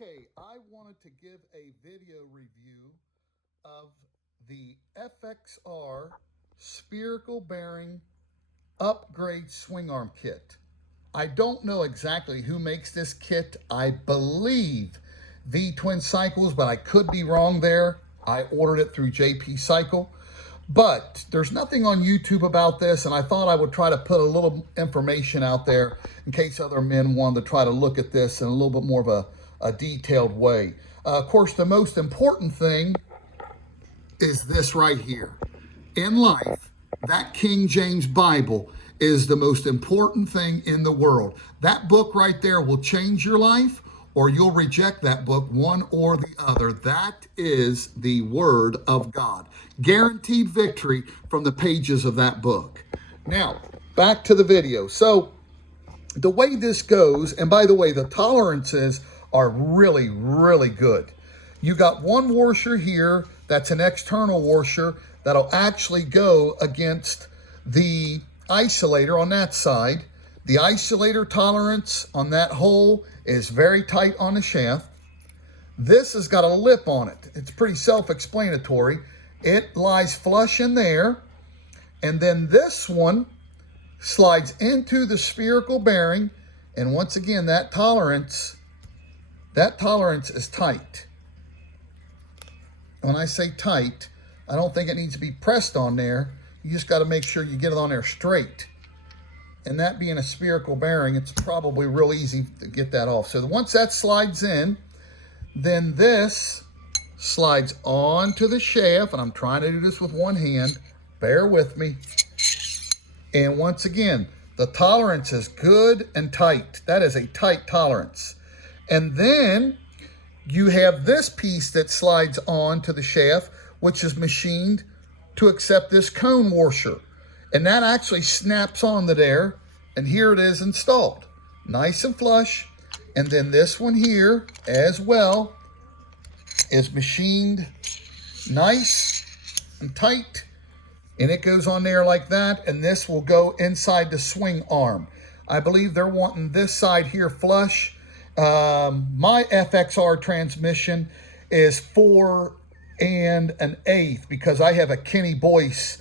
Okay, I wanted to give a video review of the FXR Spherical Bearing Upgrade Swing Arm Kit. I don't know exactly who makes this kit. I believe V Twin Cycles, but I could be wrong there. I ordered it through JP Cycle. But there's nothing on YouTube about this, and I thought I would try to put a little information out there in case other men wanted to try to look at this in a little bit more of a detailed way. Of course, the most important thing is this right here. In life, that King James Bible is the most important thing in the world. That book right there will change your life, or you'll reject that book, one or the other. That is the Word of God. Guaranteed victory from the pages of that book. Now, back to the video. So, the way this goes, and by the way, the tolerances are really, really good. You got one washer here, that's an external washer, that'll actually go against the isolator on that side. The isolator tolerance on that hole is very tight on the shaft. This has got a lip on it. It's pretty self-explanatory. It lies flush in there. And then this one slides into the spherical bearing. And once again, that tolerance is tight. When I say tight, I don't think it needs to be pressed on there. You just got to make sure you get it on there straight. And that being a spherical bearing, it's probably real easy to get that off. So once that slides in, then this slides onto the shaft. And I'm trying to do this with one hand. Bear with me. And once again, the tolerance is good and tight. That is a tight tolerance. And then you have this piece that slides on to the shaft, which is machined to accept this cone washer. And that actually snaps onto there, and here it is installed. Nice and flush. And then this one here as well is machined nice and tight. And it goes on there like that, and this will go inside the swing arm. I believe they're wanting this side here flush. My FXR transmission is 4 1/8 because I have a Kenny Boyce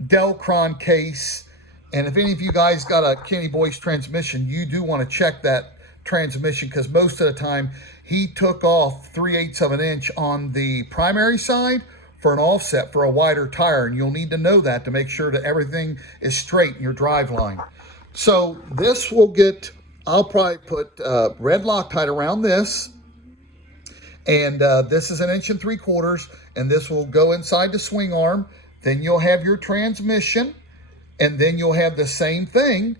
Delcron case. And if any of you guys got a Kenny Boyce transmission, you do want to check that transmission, because most of the time he took off 3/8 of an inch on the primary side for an offset for a wider tire. And you'll need to know that to make sure that everything is straight in your drive line. So this will get, I'll probably put red Loctite around this. And this is 1 3/4 inches, and this will go inside the swing arm. Then you'll have your transmission, and then you'll have the same thing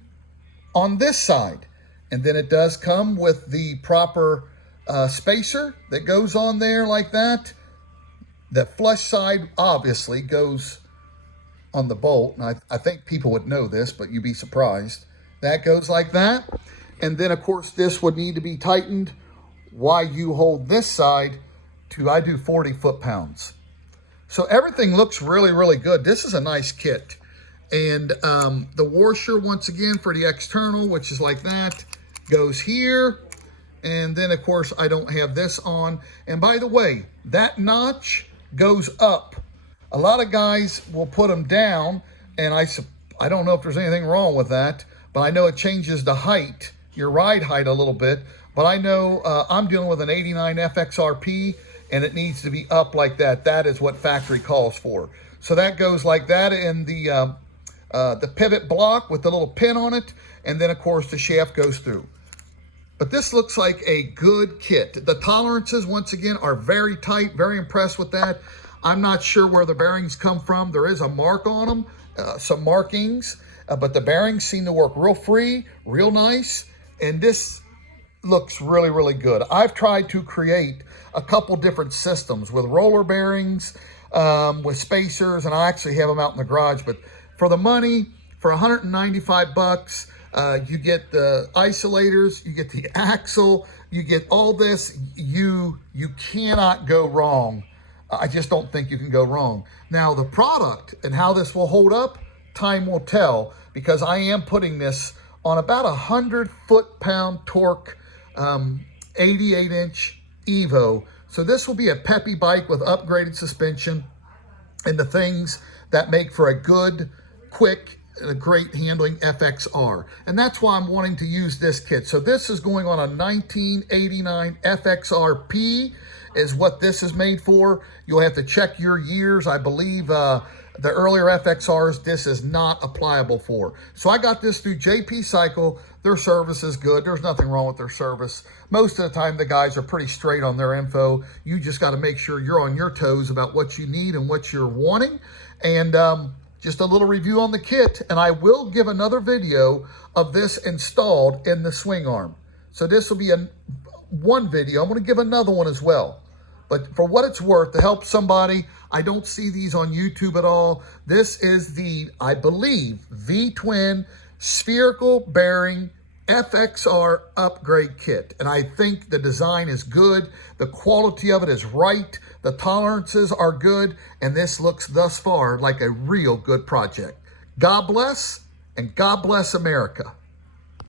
on this side. And then it does come with the proper spacer that goes on there like that. The flush side obviously goes on the bolt, and I think people would know this, but you'd be surprised. That goes like that. And then, of course, this would need to be tightened while you hold this side to, I do 40 foot-pounds. So everything looks really, really good. This is a nice kit. And the washer, once again, for the external, which is like that, goes here. And then, of course, I don't have this on. And by the way, that notch goes up. A lot of guys will put them down, and I don't know if there's anything wrong with that, but I know it changes the height, your ride height a little bit. But I know I'm dealing with an 89 FXRP, and it needs to be up like that. That is what factory calls for. So that goes like that in the pivot block with the little pin on it. And then, of course, the shaft goes through. But this looks like a good kit. The tolerances, once again, are very tight. Very impressed with that. I'm not sure where the bearings come from. There is a mark on them, some markings. But the bearings seem to work real free, real nice. And this looks really, really good. I've tried to create a couple different systems with roller bearings, with spacers, and I actually have them out in the garage. But for the money, for 195 bucks, you get the isolators, you get the axle, you get all this. You cannot go wrong. I just don't think you can go wrong. Now, the product and how this will hold up, time will tell, because I am putting this on about 100 foot-pound torque 88-inch Evo. So this will be a peppy bike with upgraded suspension and the things that make for a good, quick, and a great handling FXR. And that's why I'm wanting to use this kit. So this is going on a 1989 FXRP is what this is made for. You'll have to check your years. I believe the earlier FXRs, this is not applicable for. So I got this through JP Cycle. Their service is good. There's nothing wrong with their service. Most of the time, the guys are pretty straight on their info. You just got to make sure you're on your toes about what you need and what you're wanting. And just a little review on the kit. And I will give another video of this installed in the swing arm. So this will be one video. I'm going to give another one as well. But for what it's worth, to help somebody, I don't see these on YouTube at all. This is the, I believe, V-Twin Spherical Bearing FXR upgrade kit. And I think the design is good. The quality of it is right. The tolerances are good. And this looks thus far like a real good project. God bless, and God bless America.